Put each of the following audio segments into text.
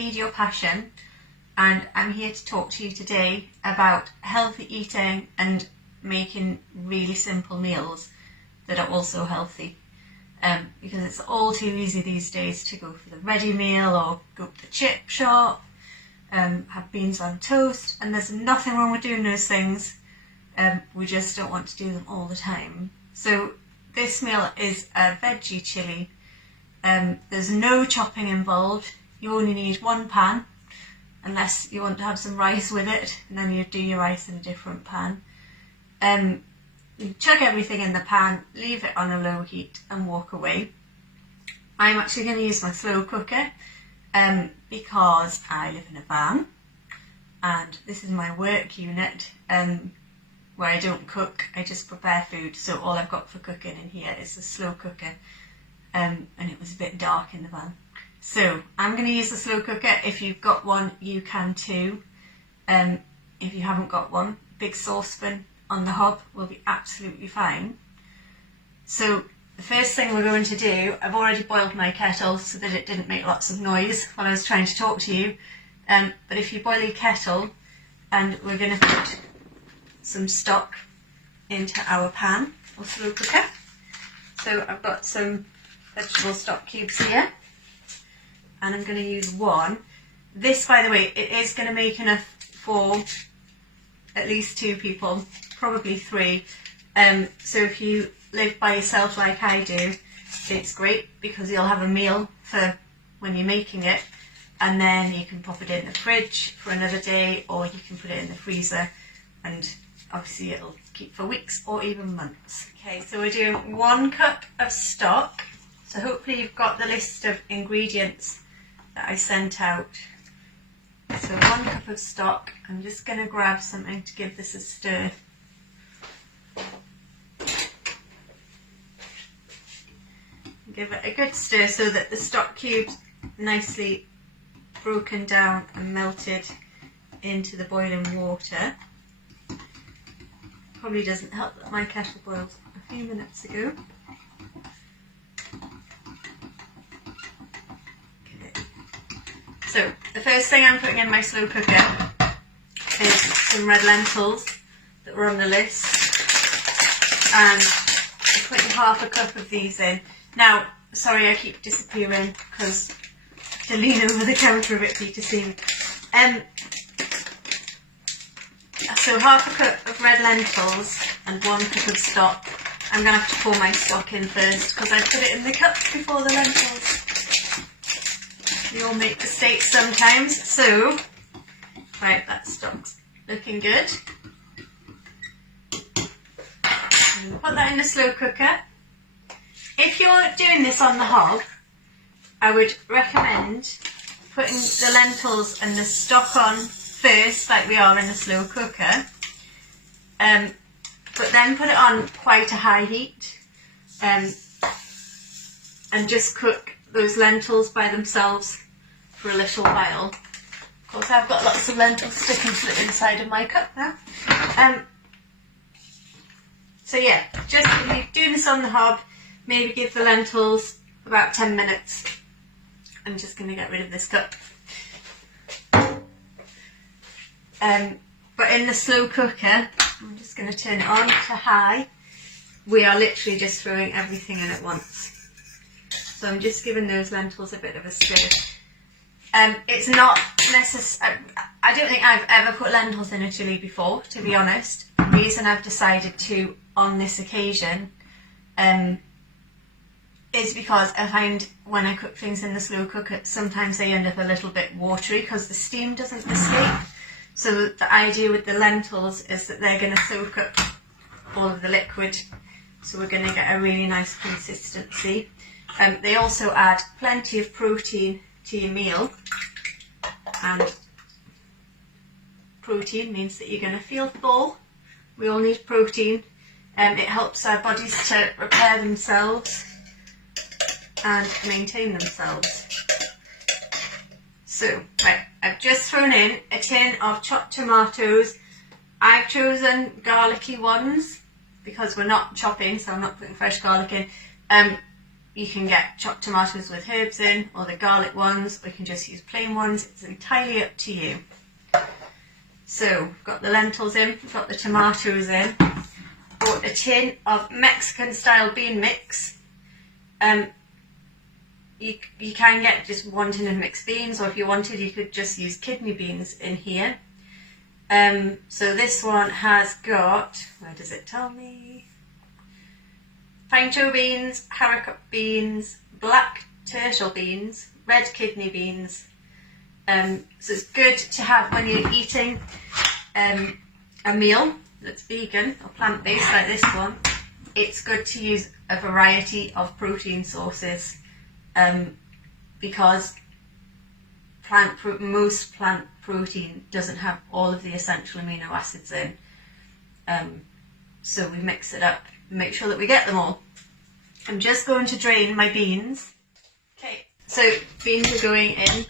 Feed Your Passion, and I'm here to talk to you today about healthy eating and making really simple meals that are also healthy. Because it's all too easy these days to go for the ready meal or go to the chip shop, have beans on toast, and there's nothing wrong with doing those things. We just don't want to do them all the time. So this meal is a veggie chili. There's no chopping involved. You only need one pan, unless you want to have some rice with it, and then you do your rice in a different pan. You chuck everything in the pan, leave it on a low heat and walk away. I'm actually going to use my slow cooker because I live in a van and this is my work unit where I don't cook, I just prepare food, so all I've got for cooking in here is the slow cooker, and it was a bit dark in the van. So I'm going to use the slow cooker. If you've got one, you can too. If you haven't got one, big saucepan on the hob will be absolutely fine. So the first thing we're going to do, I've already boiled my kettle so that it didn't make lots of noise while I was trying to talk to you. But if you boil your kettle, and we're going to put some stock into our pan or slow cooker. So I've got some vegetable stock cubes here, and I'm going to use one. This, by the way, it is going to make enough for at least 2 people, probably 3. So if you live by yourself like I do, it's great because you'll have a meal for when you're making it, and then you can pop it in the fridge for another day, or you can put it in the freezer, and obviously it'll keep for weeks or even months. Okay, so we're doing 1 cup of stock. So hopefully you've got the list of ingredients that I sent out. So 1 cup of stock. I'm just going to grab something to give this a stir. Give it a good stir so that the stock cubes nicely broken down and melted into the boiling water. Probably doesn't help that my kettle boiled a few minutes ago. Okay. So the first thing I'm putting in my slow cooker is some red lentils that were on the list, and I'm putting half a cup of these in. Now, sorry I keep disappearing because to lean over the counter a bit for you to see me. So half a cup of red lentils and 1 cup of stock. I'm going to have to pour my stock in first because I put it in the cup before the lentils. We all make mistakes sometimes. So, right, that stock's looking good. And put that in the slow cooker. If you're doing this on the hob, I would recommend putting the lentils and the stock on first, like we are in the slow cooker, but then put it on quite a high heat, and just cook those lentils by themselves for a little while. Of course, I've got lots of lentils sticking to the inside of my cup now. So yeah, just if you do this on the hob, maybe give the lentils about 10 minutes. I'm just going to get rid of this cup. But in the slow cooker, I'm just going to turn it on to high. We are literally just throwing everything in at once. So I'm just giving those lentils a bit of a stir. It's not necessary. I don't think I've ever put lentils in a chili before, to be honest. The reason I've decided to on this occasion is because I find when I cook things in the slow cooker, sometimes they end up a little bit watery because the steam doesn't escape. So the idea with the lentils is that they're going to soak up all of the liquid, so we're going to get a really nice consistency. They also add plenty of protein to your meal, and protein means that you're going to feel full. We all need protein. It helps our bodies to repair themselves and maintain themselves. So, right, I've just thrown in a tin of chopped tomatoes. I've chosen garlicky ones because we're not chopping, so I'm not putting fresh garlic in. you can get chopped tomatoes with herbs in, or the garlic ones, or you can just use plain ones. It's entirely up to you. So we've got the lentils in, we've got the tomatoes in. Bought a tin of Mexican style bean mix. You can get just one tin of mixed beans, or if you wanted you could just use kidney beans in here. So this one has got, where does it tell me? Pinto beans, haricot beans, black turtle beans, red kidney beans. So it's good to have when you're eating a meal that's vegan or plant-based like this one. It's good to use a variety of protein sources because most plant protein doesn't have all of the essential amino acids in. So we mix it up and make sure that we get them all. I'm just going to drain my beans. Okay, so beans are going in.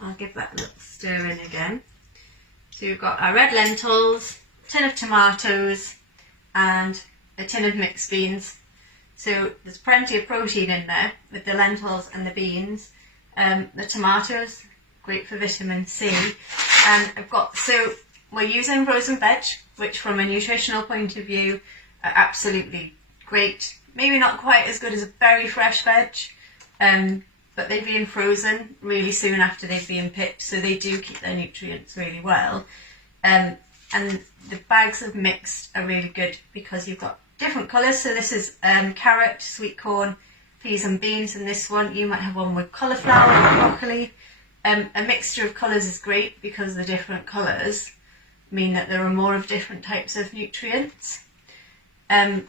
I'll give that a little stir in again. So we've got our red lentils, a tin of tomatoes and a tin of mixed beans. So there's plenty of protein in there with the lentils and the beans. The tomatoes, great for vitamin C. And so we're using frozen veg, which from a nutritional point of view are absolutely great. Maybe not quite as good as a very fresh veg, but they've been frozen really soon after they've been picked, so they do keep their nutrients really well. And the bags of mixed are really good because you've got different colours. So this is carrot, sweet corn, peas and beans, and this one you might have one with cauliflower or broccoli. A mixture of colours is great because the different colours mean that there are more of different types of nutrients. The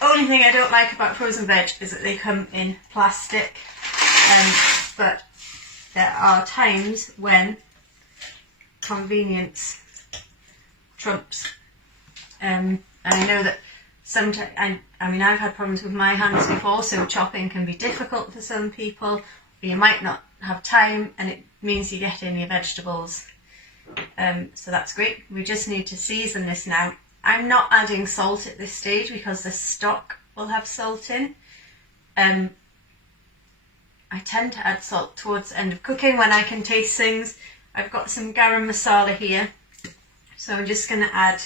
only thing I don't like about frozen veg is that they come in plastic, but there are times when convenience trumps. And I know that sometimes, I mean I've had problems with my hands before, so chopping can be difficult for some people, or you might not have time and it means you get in your vegetables. So that's great. We just need to season this now. I'm not adding salt at this stage because the stock will have salt in. I tend to add salt towards the end of cooking when I can taste things. I've got some garam masala here, so I'm just going to add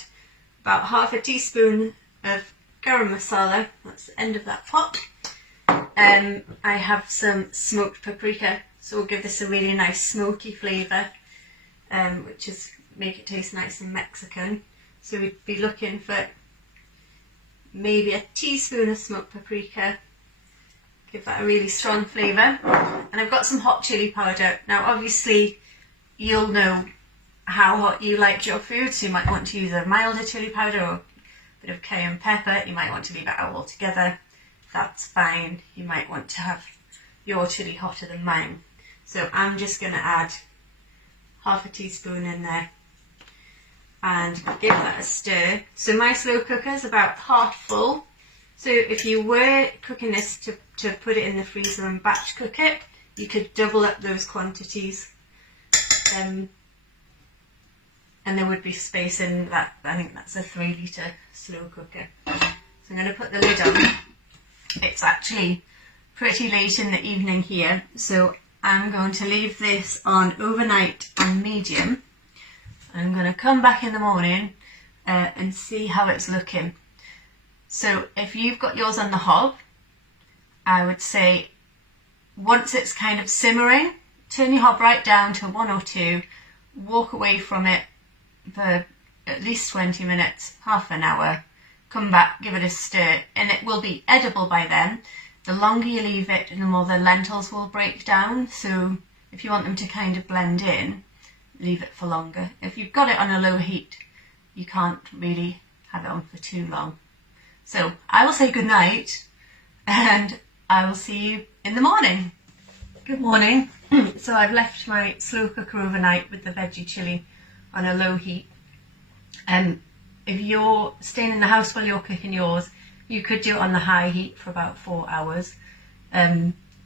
about half a teaspoon of garam masala. That's the end of that pot. I have some smoked paprika, so we'll give this a really nice smoky flavour, which is make it taste nice and Mexican. So we'd be looking for maybe a teaspoon of smoked paprika, give that a really strong flavour. And I've got some hot chilli powder. Now obviously you'll know how hot you like your food, so you might want to use a milder chilli powder or a bit of cayenne pepper. You might want to leave it out altogether. That's fine. You might want to have your chilli hotter than mine. So I'm just going to add half a teaspoon in there and give that a stir. So my slow cooker is about half full. So if you were cooking this to put it in the freezer and batch cook it, you could double up those quantities. And there would be space in that. I think that's a 3 litre slow cooker. So I'm going to put the lid on. It's actually pretty late in the evening here, so I'm going to leave this on overnight on medium. I'm going to come back in the morning and see how it's looking. So if you've got yours on the hob, I would say once it's kind of simmering, turn your hob right down to 1 or 2, walk away from it for at least 20 minutes, half an hour, come back, give it a stir, and it will be edible by then. The longer you leave it, the more the lentils will break down. So if you want them to kind of blend in, leave it for longer. If you've got it on a low heat, you can't really have it on for too long. So I will say good night and I will see you in the morning. Good morning. So I've left my slow cooker overnight with the veggie chili on a low heat. If you're staying in the house while you're cooking yours, you could do it on the high heat for about 4 hours,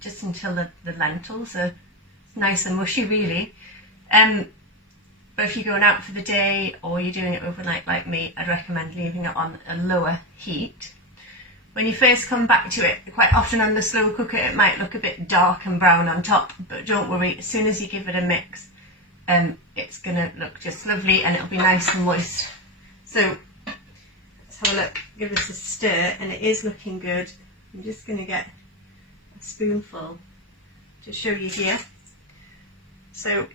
just until the lentils are nice and mushy really. But if you're going out for the day or you're doing it overnight like me, I'd recommend leaving it on a lower heat. When you first come back to it, quite often on the slow cooker it might look a bit dark and brown on top, but don't worry, as soon as you give it a mix, it's going to look just lovely and it'll be nice and moist. So let's have a look, give this a stir, and it is looking good. I'm just going to get a spoonful to show you here. So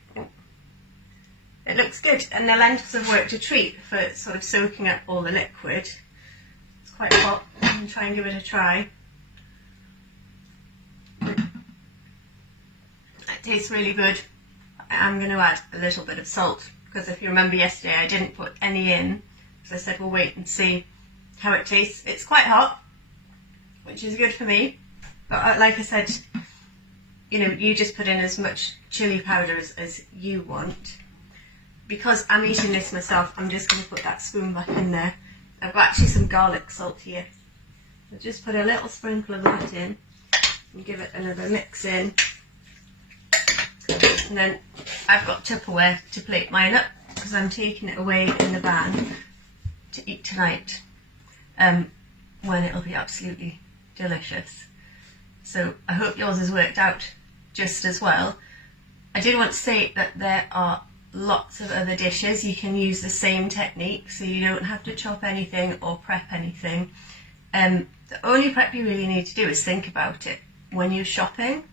it looks good, and the lentils have worked a treat for sort of soaking up all the liquid. It's quite hot. I'm going to try and give it a try. It tastes really good. I'm going to add a little bit of salt, because if you remember yesterday I didn't put any in, because I said we'll wait and see how it tastes. It's quite hot, which is good for me, but like I said, you know, you just put in as much chili powder as you want. Because I'm eating this myself, I'm just going to put that spoon back in there. I've got actually some garlic salt here. I'll just put a little sprinkle of that in and give it another mix in. And then I've got Tupperware to plate mine up, because I'm taking it away in the van to eat tonight, when it'll be absolutely delicious. So I hope yours has worked out just as well. I did want to say that there are lots of other dishes. You can use the same technique, so you don't have to chop anything or prep anything. The only prep you really need to do is think about it when you're shopping.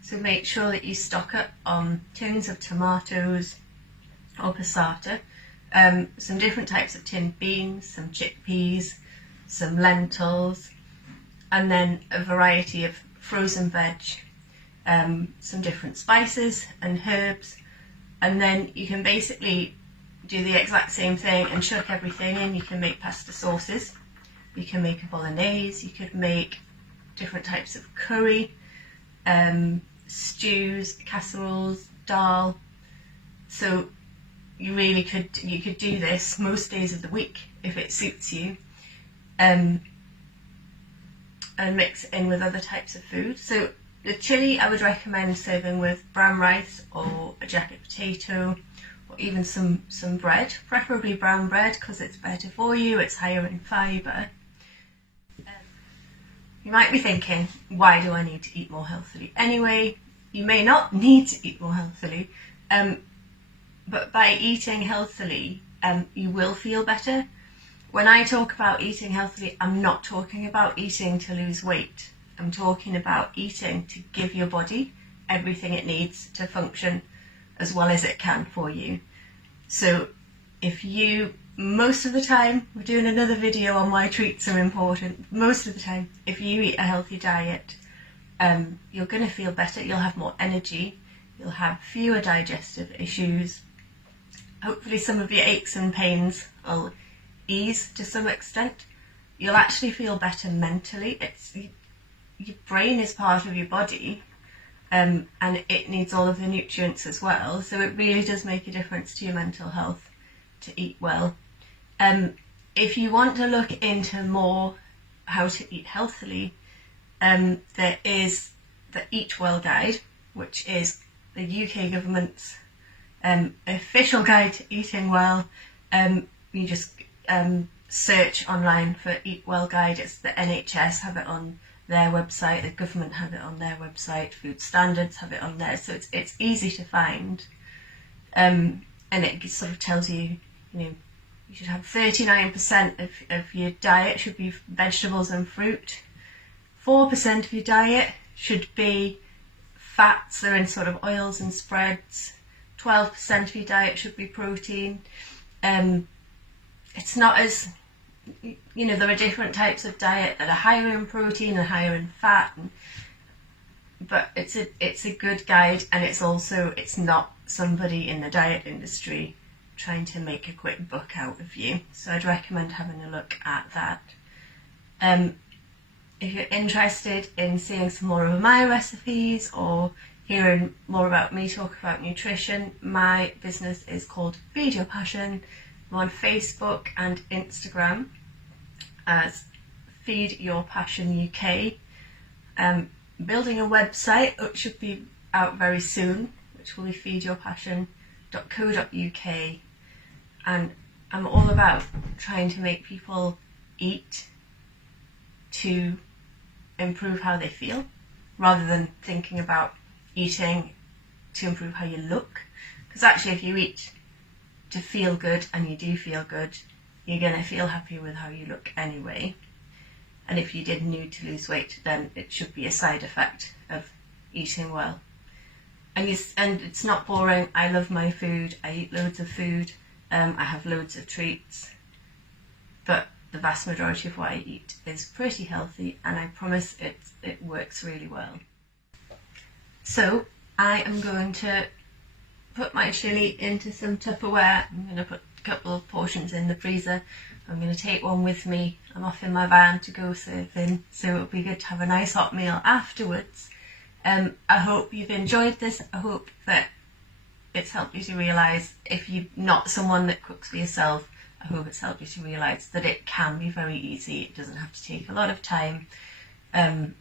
So make sure that you stock up on tins of tomatoes or passata, some different types of tinned beans, some chickpeas, some lentils, and then a variety of frozen veg, some different spices and herbs. And then you can basically do the exact same thing and chuck everything in. You can make pasta sauces, you can make a bolognese, you could make different types of curry, stews, casseroles, dal. So you could do this most days of the week if it suits you, and mix it in with other types of food. So the chili I would recommend serving with brown rice or a jacket potato, or even some bread, preferably brown bread, because it's better for you, it's higher in fibre. You might be thinking, why do I need to eat more healthily? Anyway, you may not need to eat more healthily, but by eating healthily, you will feel better. When I talk about eating healthily, I'm not talking about eating to lose weight. I'm talking about eating to give your body everything it needs to function as well as it can for you. So if you, most of the time, we're doing another video on why treats are important, most of the time, if you eat a healthy diet, you're going to feel better, you'll have more energy, you'll have fewer digestive issues, hopefully some of your aches and pains will ease to some extent, you'll actually feel better mentally. Your brain is part of your body, and it needs all of the nutrients as well, so it really does make a difference to your mental health to eat well. If you want to look into more how to eat healthily, there is the Eat Well guide, which is the UK government's official guide to eating well. You just search online for Eat Well guide. It's the NHS have it on their website, the government have it on their website, food standards have it on there, so it's easy to find, and it sort of tells you, you should have 39% of your diet should be vegetables and fruit, 4% of your diet should be fats, they're in sort of oils and spreads, 12% of your diet should be protein. It's not as, there are different types of diet that are higher in protein and higher in fat, but it's a good guide, and it's not somebody in the diet industry trying to make a quick buck out of you. So I'd recommend having a look at that. If you're interested in seeing some more of my recipes or hearing more about me talk about nutrition, my business is called Feed Your Passion. I'm on Facebook and Instagram as Feed Your Passion UK. Building a website, which should be out very soon, which will be feedyourpassion.co.uk. www.untitled.co.uk, and I'm all about trying to make people eat to improve how they feel, rather than thinking about eating to improve how you look. Because actually, if you eat to feel good, and you do feel good, you're going to feel happy with how you look anyway. And if you did need to lose weight, then it should be a side effect of eating well. And it's not boring. I love my food. I eat loads of food. I have loads of treats. But the vast majority of what I eat is pretty healthy, and I promise it works really well. So I am going to put my chilli into some Tupperware. I'm going to put a couple of portions in the freezer. I'm going to take one with me. I'm off in my van to go surfing, so it'll be good to have a nice hot meal afterwards. I hope you've enjoyed this. I hope that it's helped you to realise, if you're not someone that cooks for yourself, I hope it's helped you to realise that it can be very easy. It doesn't have to take a lot of time. And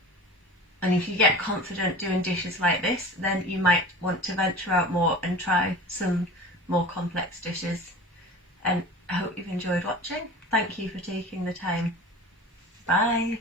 if you get confident doing dishes like this, then you might want to venture out more and try some more complex dishes. And I hope you've enjoyed watching. Thank you for taking the time. Bye.